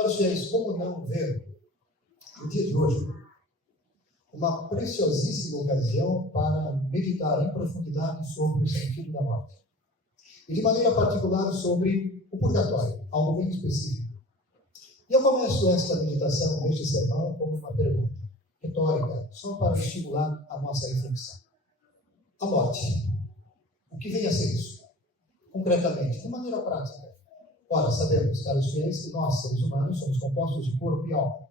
Caros fiéis, como não ver no dia de hoje uma preciosíssima ocasião para meditar em profundidade sobre o sentido da morte. E de maneira particular sobre o purgatório, algo bem específico. E eu começo esta meditação, este sermão, com uma pergunta retórica, só para estimular a nossa reflexão. A morte, o que vem a ser isso? Concretamente, de maneira prática. Ora, sabemos, caros fiéis, que nós, seres humanos, somos compostos de corpo e alma.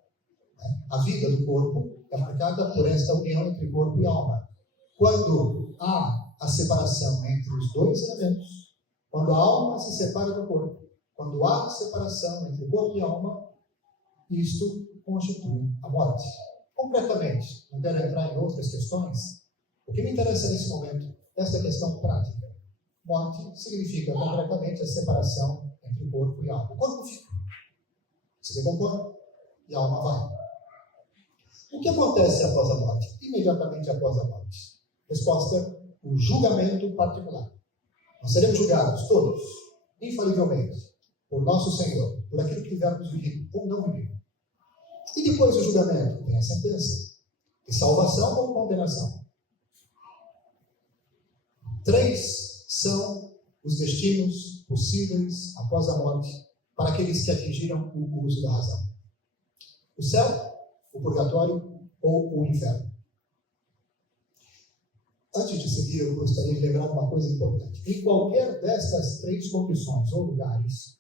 A vida do corpo é marcada por esta união entre corpo e alma. Quando há a separação entre os dois elementos, quando a alma se separa do corpo, quando há a separação entre corpo e alma, isto constitui a morte. Concretamente, não quero entrar em outras questões, o que me interessa nesse momento, esta questão prática. Morte significa concretamente a separação entre corpo e alma. O corpo fica, se decompõe e a alma vai. O que acontece após a morte? Imediatamente após a morte. Resposta: o julgamento particular. Nós seremos julgados todos, infalivelmente, por nosso Senhor, por aquilo que tivermos vivido ou não vivido. E depois do julgamento, vem a sentença de salvação ou condenação. 3 são os destinos possíveis após a morte para aqueles que atingiram o uso da razão: o céu, o purgatório ou o inferno. Antes de seguir, eu gostaria de lembrar uma coisa importante. Em qualquer destas 3 condições ou lugares,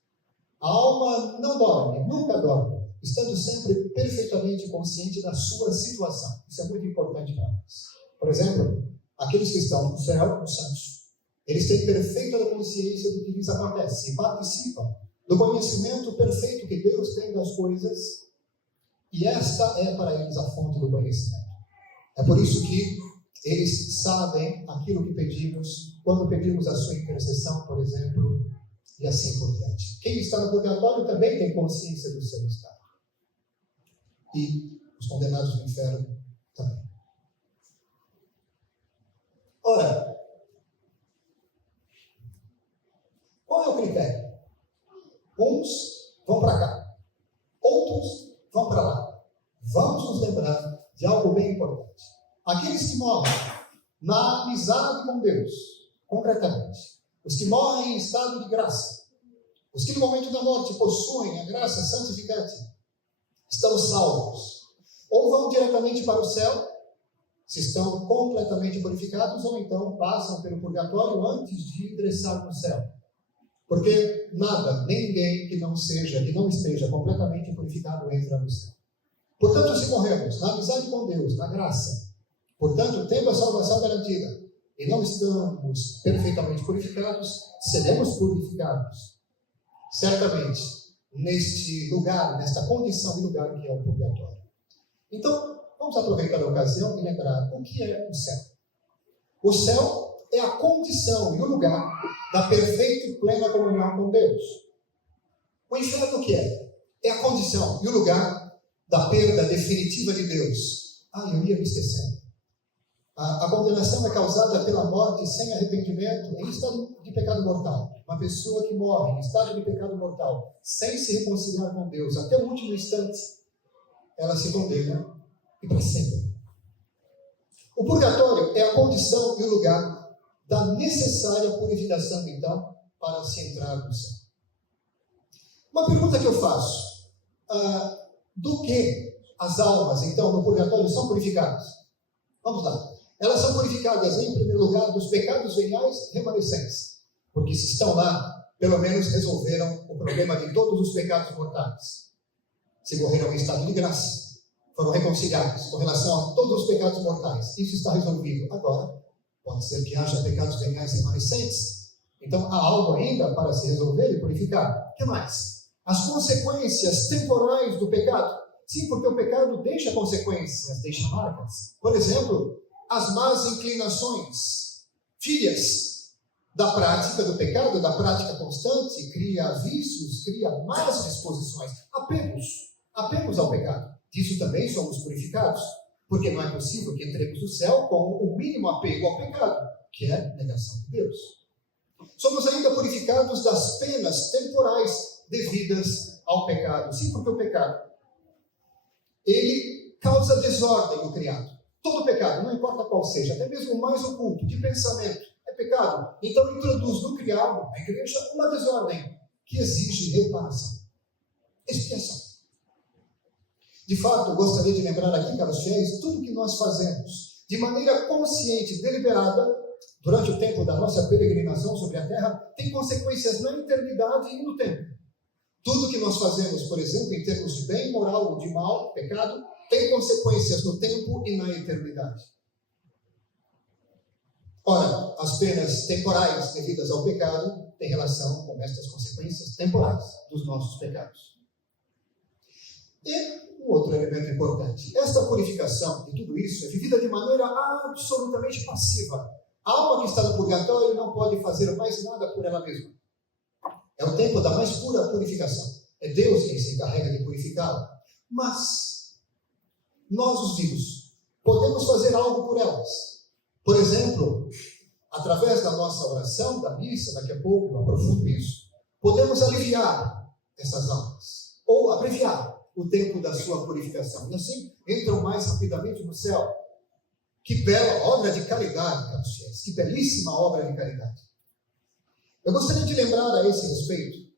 a alma não dorme, nunca dorme, estando sempre perfeitamente consciente da sua situação. Isso é muito importante para nós. Por exemplo, aqueles que estão no céu, os santos, eles têm perfeita consciência do que lhes acontece e participam do conhecimento perfeito que Deus tem das coisas, e esta é para eles a fonte do conhecimento. É por isso que eles sabem aquilo que pedimos, quando pedimos a sua intercessão, por exemplo, e assim por diante. Quem está no purgatório também tem consciência do seu estado. E os condenados no inferno também. Ora, qual é o critério? Uns vão para cá, outros vão para lá. Vamos nos lembrar de algo bem importante. Aqueles que morrem na amizade com Deus, concretamente, os que morrem em estado de graça, os que no momento da morte possuem a graça santificante, estão salvos. Ou vão diretamente para o céu, se estão completamente purificados, ou então passam pelo purgatório antes de ingressar no céu. Porque nada, nem ninguém que não esteja completamente purificado entra no céu. Portanto, se morremos na amizade com Deus, na graça, portanto, tendo a salvação garantida, e não estamos perfeitamente purificados, seremos purificados, certamente, neste lugar, nesta condição de lugar que é o purgatório. Então, vamos aproveitar a ocasião e lembrar o que é o céu. O céu é a condição e o lugar da perfeita e plena comunhão com Deus. O inferno o que é? É a condição e o lugar da perda definitiva de Deus. Eu ia me esquecendo. A condenação é causada pela morte sem arrependimento em estado de pecado mortal. Uma pessoa que morre em estado de pecado mortal, sem se reconciliar com Deus, até o último instante, ela se condena e para sempre. O purgatório é a condição e o lugar da necessária purificação, então, para se entrar no céu. Uma pergunta que eu faço: do que as almas, então, no purgatório são purificadas? Vamos lá. Elas são purificadas, em primeiro lugar, dos pecados veniais remanescentes, porque se estão lá, pelo menos resolveram o problema de todos os pecados mortais. Se morreram em estado de graça, foram reconciliados com relação a todos os pecados mortais. Isso está resolvido. Agora, pode ser que haja pecados veniais remanescentes. Então, há algo ainda para se resolver e purificar. O que mais? As consequências temporais do pecado. Sim, porque o pecado deixa consequências, deixa marcas. Por exemplo, as más inclinações, filhas da prática do pecado, da prática constante, cria vícios, cria más disposições, apegos ao pecado. Disso também somos purificados, porque não é possível que entremos no céu com o mínimo apego ao pecado, que é negação de Deus. Somos ainda purificados das penas temporais devidas ao pecado? Sim, porque o pecado, ele causa desordem no criado. Todo pecado, não importa qual seja, até mesmo o mais oculto, de pensamento, é pecado. Então introduz no criado, na igreja, uma desordem que exige reparação, expiação. De fato, eu gostaria de lembrar aqui, caros fiéis, tudo que nós fazemos de maneira consciente e deliberada durante o tempo da nossa peregrinação sobre a terra tem consequências na eternidade e no tempo. Tudo que nós fazemos, por exemplo, em termos de bem, moral ou de mal, pecado, tem consequências no tempo e na eternidade. Ora, as penas temporais devidas ao pecado têm relação com estas consequências temporais dos nossos pecados. E um outro elemento importante, esta purificação de tudo isso é vivida de maneira absolutamente passiva. A alma que está no purgatório não pode fazer mais nada por ela mesma. É o tempo da mais pura purificação. É Deus quem se encarrega de purificá-la. Mas nós, os vivos, podemos fazer algo por elas. Por exemplo, através da nossa oração, da missa, daqui a pouco eu aprofundo isso, podemos aliviar essas almas, ou abreviar o tempo da sua purificação. E assim, entram mais rapidamente no céu. Que bela obra de caridade, caros fiéis. Que belíssima obra de caridade. Eu gostaria de lembrar a esse respeito,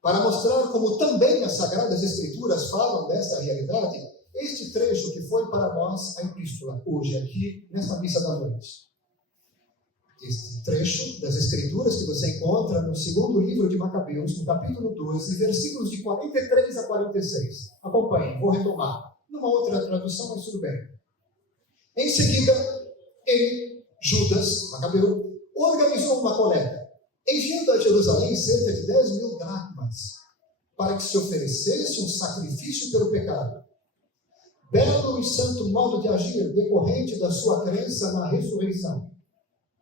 para mostrar como também as Sagradas Escrituras falam desta realidade, este trecho que foi para nós a epístola, hoje aqui, nesta missa da noite. Este trecho das Escrituras que você encontra no segundo livro de Macabeus, no capítulo 12, versículos de 43 a 46. Acompanhem, vou retomar. Numa outra tradução, mas tudo bem. Em seguida, ele, Judas, Macabeu, organizou uma coleta, enviando a Jerusalém cerca de 10.000 dracmas, para que se oferecesse um sacrifício pelo pecado. Belo e santo modo de agir, decorrente da sua crença na ressurreição.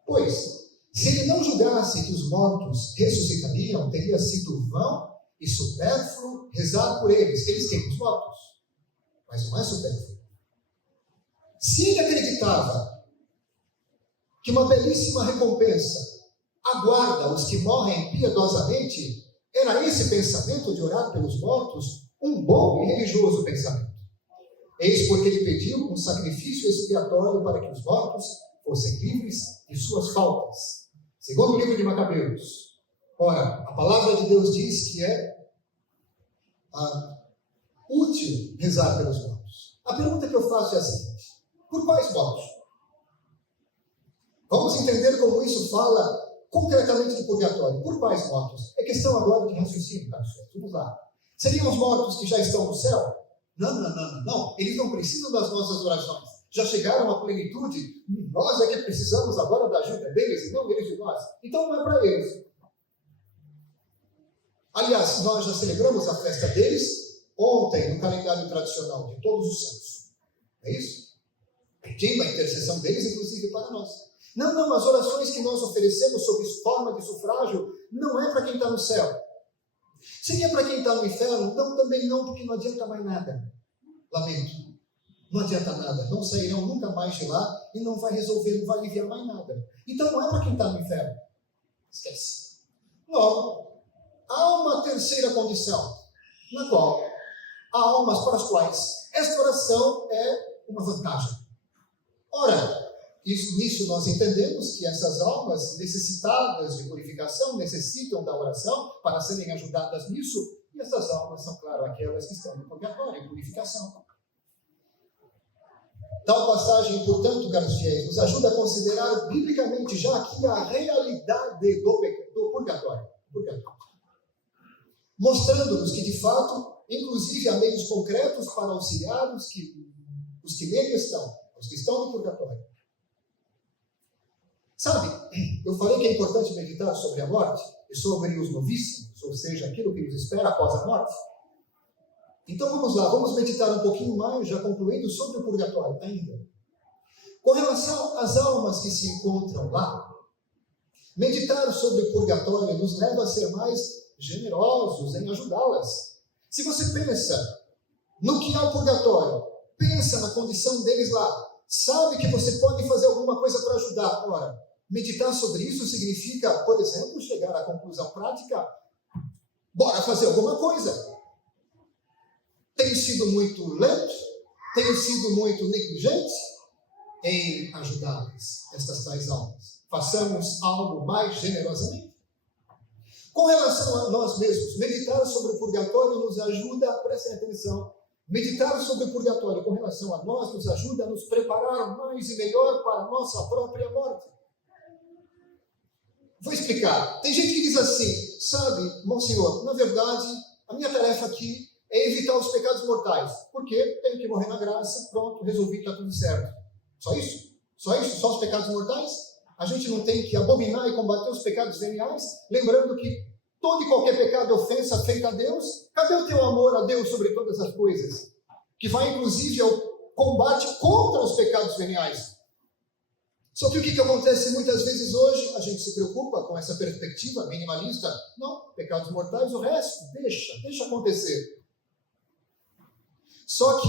Pois, se ele não julgasse que os mortos ressuscitariam, teria sido vão e supérfluo rezar por eles. Eles quem? Os mortos. Mas não é supérfluo. Se ele acreditava que uma belíssima recompensa aguarda os que morrem piedosamente, era esse pensamento de orar pelos mortos um bom e religioso pensamento. Eis porque ele pediu um sacrifício expiatório para que os mortos fossem livres de suas faltas. Segundo o livro de Macabeus. Ora, a palavra de Deus diz que é útil rezar pelos mortos. A pergunta que eu faço é a seguinte: por quais mortos? Vamos entender como isso fala concretamente de purgatório. Por quais mortos? É questão agora de raciocínio, caros. Vamos lá. Seriam os mortos que já estão no céu? Não. Eles não precisam das nossas orações. Já chegaram à plenitude. Nós é que precisamos agora da ajuda deles e não eles de nós. Então não é para eles. Aliás, nós já celebramos a festa deles ontem no calendário tradicional de todos os santos. É isso? Pedindo a intercessão deles, inclusive para nós. Não, as orações que nós oferecemos sob forma de sufrágio não é para quem está no céu. Seria para quem está no inferno? Não, também não, porque não adianta mais nada. Lamento. Não adianta nada. Não sairão nunca mais de lá e não vai resolver, não vai aliviar mais nada. Então não é para quem está no inferno. Esquece. Logo, há uma terceira condição, na qual há almas para as quais esta oração é uma vantagem. Ora, nisso nós entendemos que essas almas necessitadas de purificação necessitam da oração para serem ajudadas nisso, e essas almas são, claro, aquelas que estão no purgatório, em purificação. Tal passagem, portanto, caros fiéis, nos ajuda a considerar biblicamente já aqui a realidade do purgatório. Mostrando-nos que, de fato, inclusive há meios concretos para auxiliar os que nele estão, os que estão no purgatório. Sabe, eu falei que é importante meditar sobre a morte e sobre os novíssimos, ou seja, aquilo que nos espera após a morte. Então vamos lá, vamos meditar um pouquinho mais, já concluindo, sobre o purgatório ainda. Com relação às almas que se encontram lá, meditar sobre o purgatório nos leva a ser mais generosos em ajudá-las. Se você pensa no que é o purgatório, pensa na condição deles lá, sabe que você pode fazer alguma coisa para ajudar. Ora, meditar sobre isso significa, por exemplo, chegar à conclusão prática: Bora fazer alguma coisa. Tenho sido muito lento, tenho sido muito negligente em ajudá-las, estas tais almas. Façamos algo mais generosamente. Com relação a nós mesmos, meditar sobre o purgatório nos ajuda, prestem atenção, meditar sobre o purgatório com relação a nós nos ajuda a nos preparar mais e melhor para a nossa própria morte. Vou explicar. Tem gente que diz assim, sabe, Monsenhor, na verdade, a minha tarefa aqui é evitar os pecados mortais. Por quê? Tenho que morrer na graça, pronto, resolvi, está tudo certo. Só isso? Só isso? Só os pecados mortais? A gente não tem que abominar e combater os pecados veniais? Lembrando que todo e qualquer pecado é ofensa feita a Deus. Cadê o teu amor a Deus sobre todas as coisas? Que vai inclusive ao combate contra os pecados veniais. Só que o que acontece muitas vezes hoje? A gente se preocupa com essa perspectiva minimalista. Não, pecados mortais, o resto, deixa acontecer. Só que,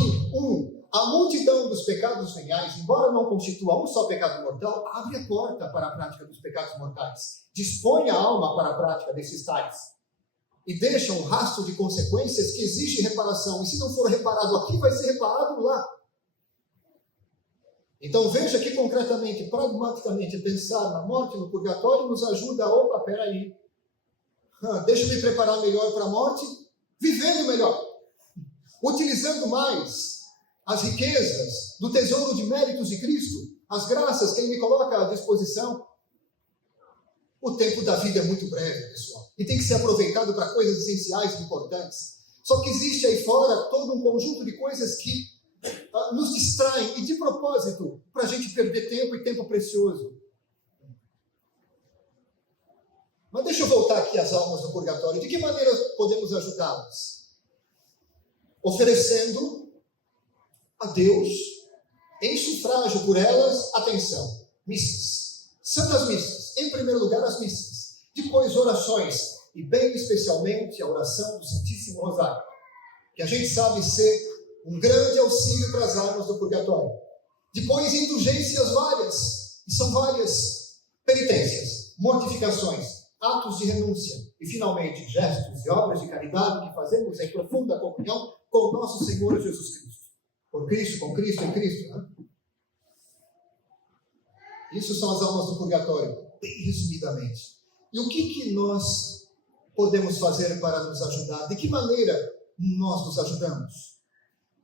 a multidão dos pecados veniais, embora não constitua um só pecado mortal, abre a porta para a prática dos pecados mortais. Dispõe a alma para a prática desses tais. E deixa um rastro de consequências que exige reparação. E se não for reparado aqui, vai ser reparado lá. Então veja que concretamente, pragmaticamente, pensar na morte, no purgatório, nos ajuda a, peraí, deixa eu me preparar melhor para a morte, vivendo melhor, utilizando mais as riquezas do tesouro de méritos de Cristo, as graças que Ele me coloca à disposição. O tempo da vida é muito breve, pessoal, e tem que ser aproveitado para coisas essenciais e importantes. Só que existe aí fora todo um conjunto de coisas que nos distraem, e de propósito, para a gente perder tempo e tempo precioso. Mas deixa eu voltar aqui às almas do purgatório. De que maneira podemos ajudá-las? Oferecendo a Deus, em sufrágio por elas, atenção, missas, santas missas, em primeiro lugar as missas, depois orações, e bem especialmente a oração do Santíssimo Rosário, que a gente sabe ser um grande auxílio para as almas do purgatório. Depois, indulgências várias, e são várias penitências, mortificações, atos de renúncia, e finalmente, gestos e obras de caridade que fazemos em profunda comunhão com o nosso Senhor Jesus Cristo. Por Cristo, com Cristo, em Cristo, né? Isso são as almas do purgatório, bem resumidamente. E o que nós podemos fazer para nos ajudar? De que maneira nós nos ajudamos?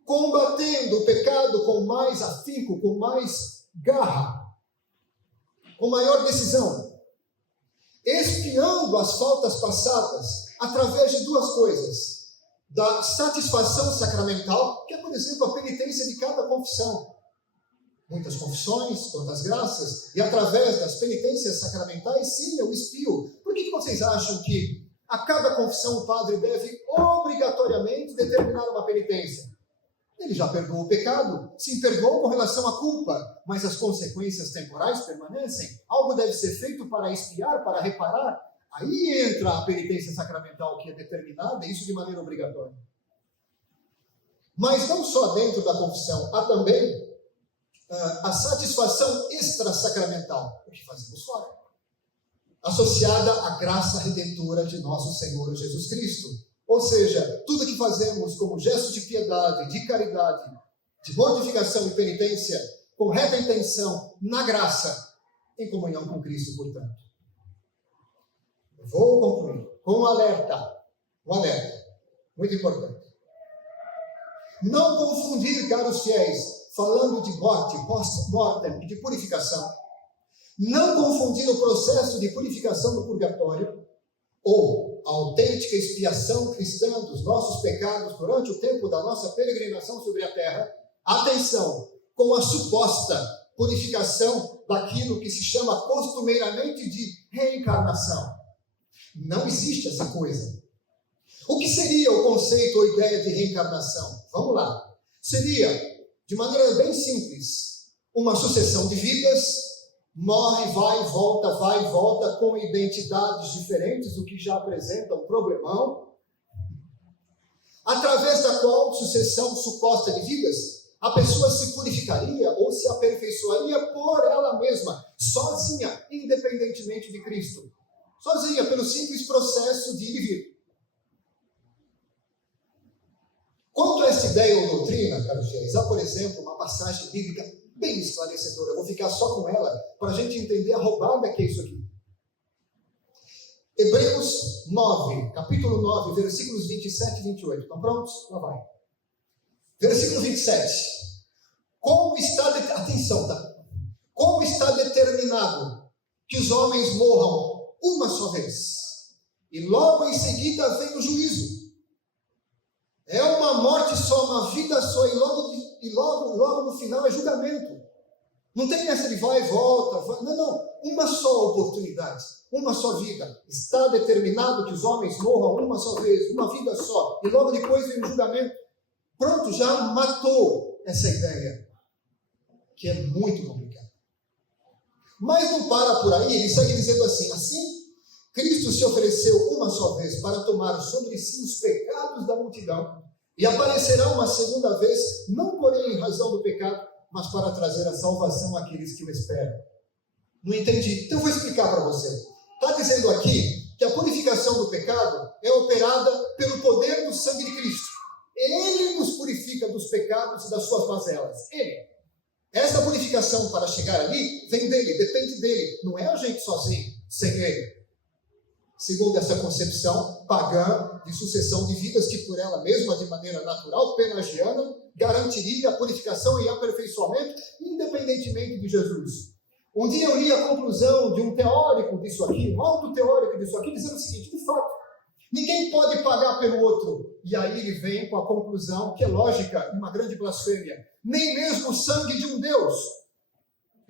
Combatendo o pecado com mais afinco, com mais garra, com maior decisão, expiando as faltas passadas através de duas coisas: da satisfação sacramental, que é, por exemplo, a penitência de cada confissão. Muitas confissões, quantas graças, e através das penitências sacramentais, sim, eu expio. Por que vocês acham que a cada confissão o padre deve obrigatoriamente determinar uma penitência? Ele já perdoou o pecado, sim, perdoou com relação à culpa, mas as consequências temporais permanecem. Algo deve ser feito para expiar, para reparar. Aí entra a penitência sacramental, que é determinada, isso de maneira obrigatória. Mas não só dentro da confissão, há também a satisfação extrasacramental, o que fazemos fora, associada à graça redentora de nosso Senhor Jesus Cristo. Ou seja, tudo que fazemos como gesto de piedade, de caridade, de mortificação e penitência, com reta intenção, na graça, em comunhão com Cristo, portanto. Vou concluir com um alerta, muito importante. Não confundir, caros fiéis, falando de morte, post-mortem e de purificação, não confundir o processo de purificação do purgatório, ou a autêntica expiação cristã dos nossos pecados durante o tempo da nossa peregrinação sobre a terra, atenção, com a suposta purificação daquilo que se chama costumeiramente de reencarnação. Não existe essa coisa. O que seria o conceito ou ideia de reencarnação? Vamos lá. Seria, de maneira bem simples, uma sucessão de vidas. Morre, vai e volta, com identidades diferentes, o que já apresenta um problemão, através da qual sucessão suposta de vidas, a pessoa se purificaria ou se aperfeiçoaria por ela mesma, sozinha, independentemente de Cristo, sozinha, pelo simples processo de ir e vir. essa ideia ou doutrina, caros fiéis, há, por exemplo, uma passagem bíblica bem esclarecedora. Eu vou ficar só com ela para a gente entender a roubada que é isso aqui. Hebreus 9, capítulo 9, versículos 27 e 28. Estão prontos? Lá vai. Versículo 27. Atenção, tá? Como está determinado que os homens morram uma só vez, e logo em seguida vem o juízo. É uma morte só, uma vida só, e logo no final é julgamento. Não tem essa de vai e volta. Não. Uma só oportunidade, uma só vida. Está determinado que os homens morram uma só vez, uma vida só, e logo depois vem o julgamento. Pronto, já matou essa ideia, que é muito complicada. Mas não para por aí, ele segue dizendo assim, Cristo se ofereceu uma só vez para tomar sobre si os pecados da multidão, e aparecerá uma segunda vez, não porém em razão do pecado, mas para trazer a salvação àqueles que o esperam. Não entendi? Então eu vou explicar para você. Está dizendo aqui que a purificação do pecado é operada pelo poder do sangue de Cristo. Ele nos purifica dos pecados e das suas mazelas. Ele. Essa purificação para chegar ali vem dele, depende dele. Não é a gente sozinho, sem ele. Segundo essa concepção pagã de sucessão de vidas que por ela mesma, de maneira natural, pelagiana, garantiria a purificação e aperfeiçoamento, independentemente de Jesus. Um dia eu li a conclusão de um teórico disso aqui, um alto teórico disso aqui, dizendo o seguinte: de fato, ninguém pode pagar pelo outro. E aí ele vem com a conclusão, que é lógica, uma grande blasfêmia. Nem mesmo o sangue de um Deus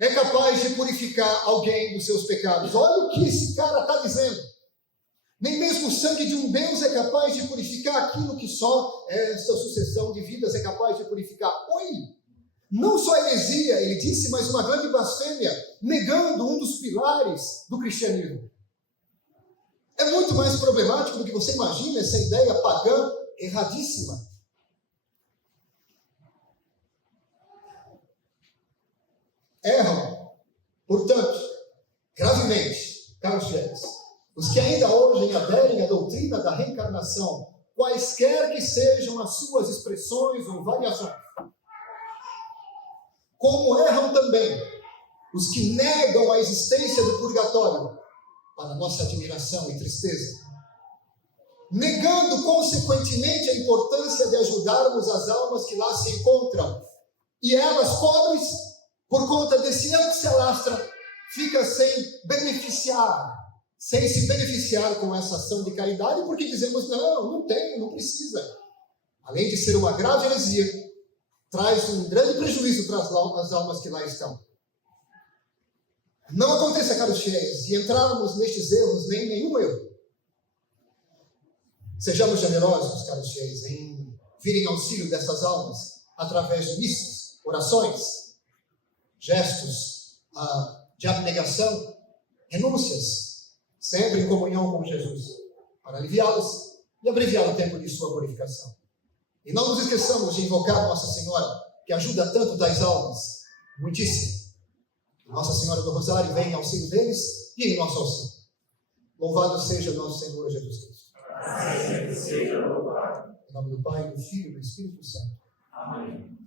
é capaz de purificar alguém dos seus pecados. Olha o que esse cara está dizendo. Nem mesmo o sangue de um Deus é capaz de purificar aquilo que só essa sucessão de vidas é capaz de purificar. Oi! Não só heresia, ele disse, mas uma grande blasfêmia, negando um dos pilares do cristianismo. É muito mais problemático do que você imagina, essa ideia pagã erradíssima. Erram, portanto, gravemente, caros fiéis, os que ainda hoje aderem à doutrina da reencarnação, quaisquer que sejam as suas expressões ou variações. Como erram também os que negam a existência do purgatório, para nossa admiração e tristeza, negando consequentemente a importância de ajudarmos as almas que lá se encontram, e elas, pobres, por conta desse erro que se alastra, ficam sem se beneficiar com essa ação de caridade, porque dizemos, não tem, não precisa. Além de ser uma grave heresia, traz um grande prejuízo para as almas que lá estão. Não aconteça, caros fiéis, de entrarmos nestes erros, nem nenhum erro. Sejamos generosos, caros fiéis, em virem auxílio dessas almas, através de missas, orações, gestos de abnegação, renúncias, sempre em comunhão com Jesus, para aliviá-las e abreviar o tempo de sua purificação. E não nos esqueçamos de invocar Nossa Senhora, que ajuda tanto das almas, muitíssimo. Nossa Senhora do Rosário vem em auxílio deles e em nosso auxílio. Louvado seja nosso Senhor Jesus Cristo. Assim seja louvado. Em nome do Pai, do Filho e do Espírito Santo. Amém.